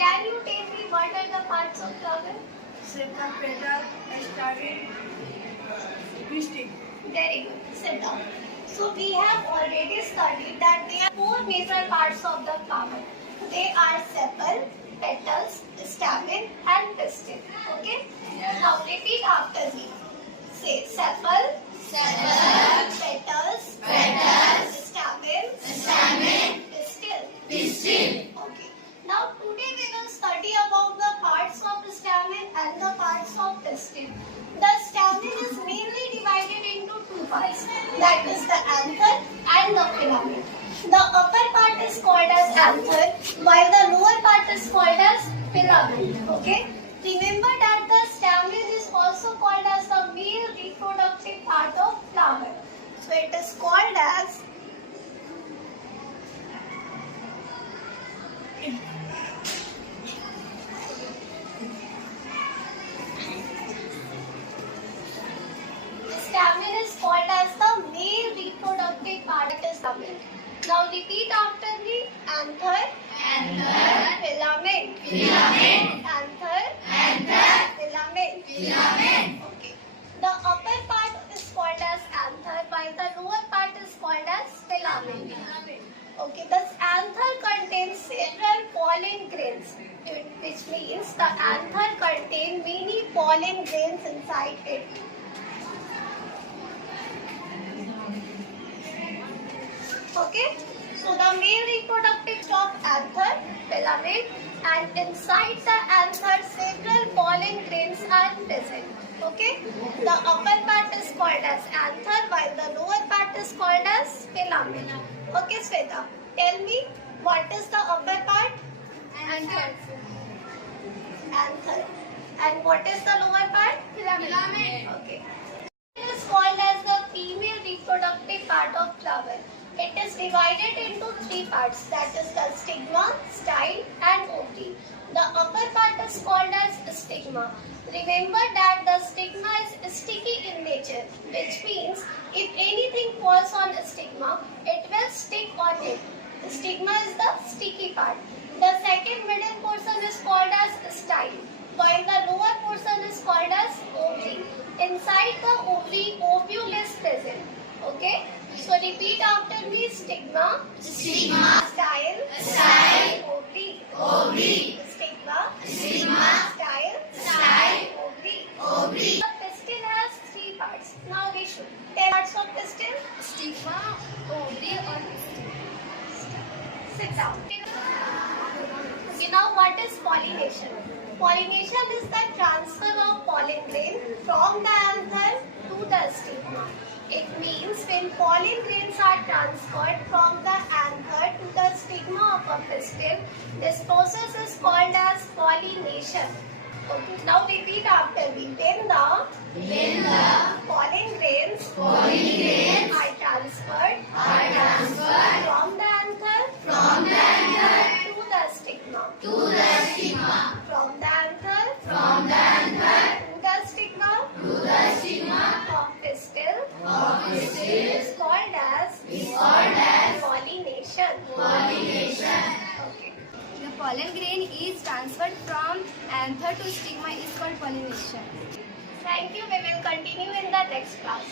can you tell me what are the parts of flower? Sepal, petal, stamen, pistil. Very good. Sit down. So we have already studied that there are four major parts of the flower. They are sepal, petals, stamen and pistil. Okay? Now repeat after me. Say sepal, petals, stamen, pistil. Okay. Now today we will study about the parts of stamen and the parts of pistil. The stamen is mainly divided into two parts, that is the anther and the filament. The upper part is called as anther while the lower part is called as filament. Okay? Remember that the stamen is also called as the male reproductive part of flower. So it is called as stamen is called as the male reproductive part of the stamen. Now repeat after me. Anther, filament, anther, filament. Okay. The upper part is called as anther while the lower part is called as filament. Okay. The anther contains several pollen grains, which means the anther contains many pollen grains inside it. Okay, so the male reproductive of anther, filament, and inside the anther several pollen grains are present. Okay, the upper part is called as anther while the lower part is called as filament. Okay, Sweta, tell me what is the upper part? Anther. And what is the lower part? Filament. Okay. It is called as the female reproductive part of flower. It is divided into three parts, that is the stigma, style and ovary. The upper part is called as stigma. Remember that the stigma is sticky in nature, which means if anything falls on a stigma, it will stick on it. The stigma is the sticky part. The second middle portion is called as style, while the lower portion is called as ovary. Inside the ovary, ovule is present. Okay? So repeat after me. Stigma, style, ovary. Stigma, style, ovary. The pistil has three parts. Now we should tell parts of pistil. Stigma, ovary or pistil. Sit down. Okay, now what is pollination? Pollination is the transfer of pollen grain from the anther to the stigma. It means when pollen grains are transferred from the anther to the stigma of a pistil, this process is called as pollination. Okay. Now repeat after me. When the pollen grains are transferred from the anther to the stigma. From the anther to the stigma of pistil is called as pollination. Okay. The pollen grain is transferred from anther to stigma is called pollination. Thank you. We will continue in the next class.